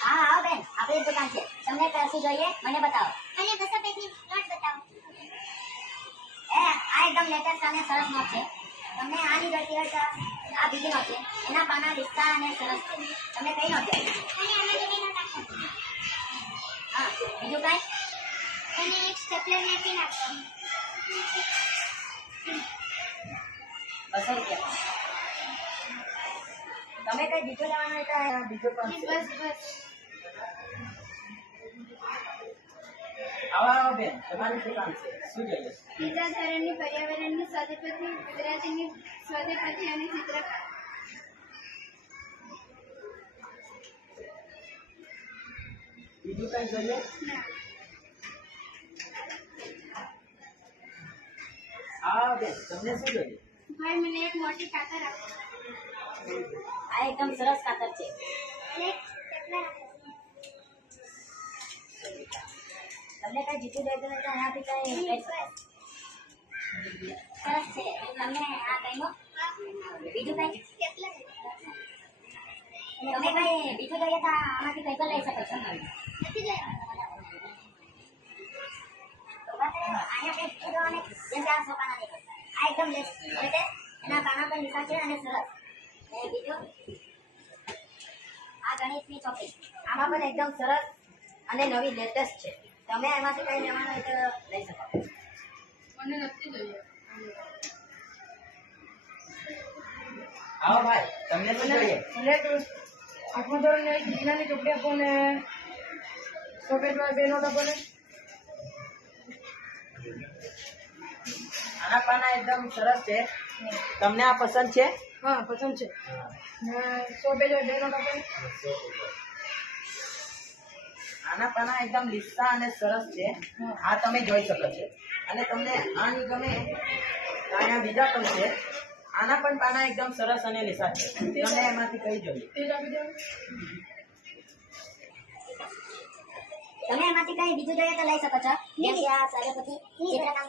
હા આવો બેન, આપણી દુકાન છે. તમને કશું જોઈએ મને બતાવો. મને 200 પેજની નોટ બતાવો. આ એકદમ લેટેસ્ટ અને સરસ નોટ છે. તમને આની જોઈતી હોય તો આ બીજી નોટ છે. એના પાના લીસા અને સરસ છે. તમને કઈ નોટ જોઈએ? અને આમાં જે નોટ આપો. હા બીજું કાંઈ? અને એક સ્ટેપલર નેપકિન આપો. 200 રૂપિયા. તમે કઈ બીજું લેવાનું હોય તો બીજું પણ છે. બસ આવો બેન, તમારી દુકાન છે, શું જોઈએ? ત્રીજા ધોરણની પર્યાવરણની સ્વાધીપતિ, ગુજરાતીની સ્વાધીપતિ અને ચિત્રકળા. બીજું કઈ જોઈએ? ના. આવો બેન, તમને શું જોઈએ? ભાઈ મને એક મોટી કાતર આપો. આ એકદમ સરસ કાતર છે. અને એક સ્ટેપલર આપો. તમને કઈ બીજું જોઈતું હોય તો એનાથી કઈ લઈ શકો. સરસ છે. તમને આ ગમ્યું? બીજું કઈ? સ્ટેપલર. તમે કઈ બીજું જોઈએ તો આમાંથી કઈ પણ લઈ શકો છો. નથી લેવા. અહીંયા કઈ જોવાની જેમ કે આ સોપાના દેખો. આ એકદમ લેટેસ્ટ એના પાના પર લીસા છે અને સરસ. ને બીજું આ ગણેશની ચોપડી. આમાં પણ એકદમ સરસ અને નવી લેટેસ્ટ છે. તમે એમાંથી કઈ લેવાનું હોય તો લઈ શકો. મને નથી જોઈએ. આવો ભાઈ, તમને શું જોઈએ? આઠમા ધોરણની એક વિજ્ઞાનની ચોપડી આપો ને 100 પેજમાં 2 નોટ આપો ને. આના પાના એકદમ સરસ છે. તમને આ પસંદ છે? હા પસંદ છે. ને 100 પેજમાં 2 નોટ આપો ને. આના પાના એકદમ લીસા અને સરસ છે. આ તમે જોઈ શકો છો. અને તમને આની ગમે તો અહીંયા બીજા પણ છે. આના પણ પાના એકદમ સરસ અને લીસા છે. તમને એમાંથી કઈ જોઈએ? તે જ આપી દો. તમે એમાંથી કઈ બીજું જોઈએ તો લઈ શકો છો. જેમ કે આ સરસ્વતી ચિત્રકામ